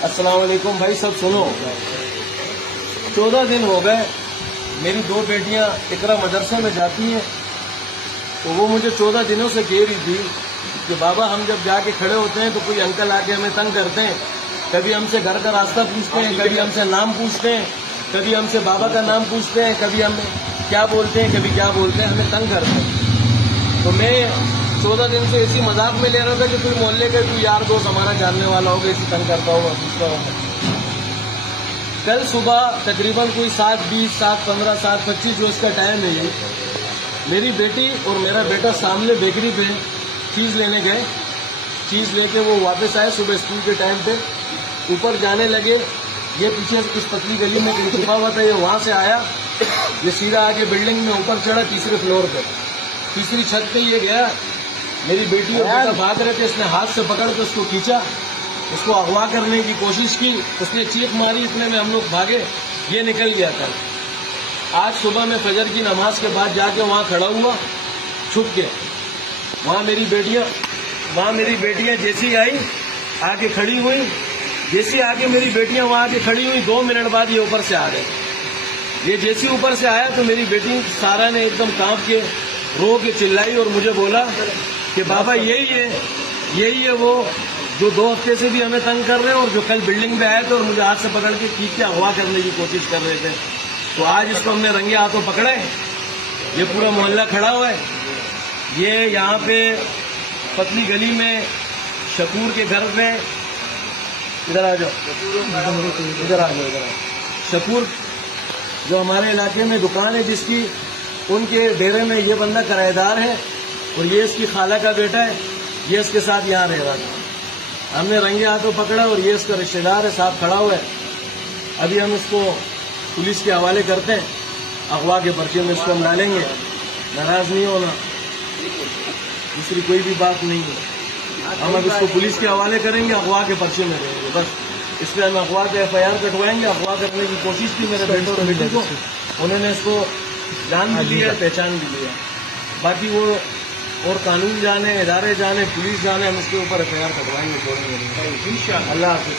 अस्सलाम वालेकुम भाई, सब सुनो। 14 दिन हो गए, मेरी 2 बेटियां इकरा मदरसे में जाती हैं, तो वो मुझे 14 दिनों से कह रही थी कि बाबा हम जब जाके खड़े होते हैं तो कोई अंकल आके हमें तंग करते हैं, कभी हमसे घर का रास्ता पूछते हैं, कभी हमसे नाम पूछते हैं, कभी हमसे बाबा का नाम पूछते हैं, कभी हम क्या बोलते हैं, कभी क्या बोलते हैं, हमें तंग करते हैं। तो मैं 14 दिन से इसी मजाक में ले रहा था कि कोई मोहल्ले का कोई यार दोस्त हमारा जानने वाला होगा, इसी तंग करता होगा, पूछता होगा। कल सुबह तकरीबन कोई 7:20, 7:15, 7:25 जो इसका टाइम है, ये मेरी बेटी और मेरा बेटा सामने बेकरी पे चीज लेने गए। चीज लेके वो वापस आए सुबह स्कूल के टाइम पे, ऊपर जाने लगे। ये पीछे इस पतली गली में कहीं छुपा हुआ था, ये वहां से आया, ये सीधा आके बिल्डिंग में ऊपर चढ़ा, तीसरे फ्लोर पे, तीसरी छत पे ये गया। मेरी बेटी और बेटा भाग रहे थे, इसने हाथ से पकड़ के उसको खींचा, उसको अगवा करने की कोशिश की, उसने चीख मारी, इतने में हम लोग भागे, ये निकल गया था। आज सुबह मैं फजर की नमाज के बाद जाके वहां खड़ा हुआ, छुप के। वहां मेरी बेटियां जैसी आई आके खड़ी हुई, जैसी आके मेरी बेटियां वहां आके खड़ी हुई, 2 मिनट बाद ये ऊपर से आ गए। ये जैसी ऊपर से आया तो मेरी बेटी सारा ने एकदम कांप के रो के चिल्लाई और मुझे बोला कि बाबा यही है वो जो 2 हफ्ते से भी हमें तंग कर रहे हैं और जो कल बिल्डिंग पे आए थे और मुझे हाथ से पकड़ के खींच के अगवा करने की कोशिश कर रहे थे। तो आज इसको हमने रंगे हाथों पकड़े। ये पूरा मोहल्ला खड़ा हुआ है। ये यहाँ पे पतली गली में शकूर के घर में, इधर आ जाओ, इधर आ जाओ। शकूर जो हमारे इलाके में दुकान है जिसकी, उनके डेरे में ये बंदा किराएदार है और ये इसकी खाला का बेटा है। ये इसके साथ यहाँ रह रहा था। हमने रंगे हाथों पकड़ा और ये इसका रिश्तेदार है, साथ खड़ा हुआ है। अभी हम इसको पुलिस के हवाले करते हैं, अगवा के पर्चे में इसको हम डालेंगे। नाराज नहीं होना, दूसरी कोई भी बात नहीं है। हम अब इसको पुलिस के हवाले करेंगे, अगवा के पर्चे में रहेंगे बस। इस पर हम अगवा के FIR कटवाएंगे। अगवा करने की कोशिश की मेरे बेटे और बेटी को, उन्होंने इसको जान भी लिया, पहचान भी लिया। बाकी वो और कानून जाने, इदारे जाने, पुलिस जाने, हम उसके ऊपर FIR कटवाएंगे, छोड़ेंगे। अल्लाह हाफिज़।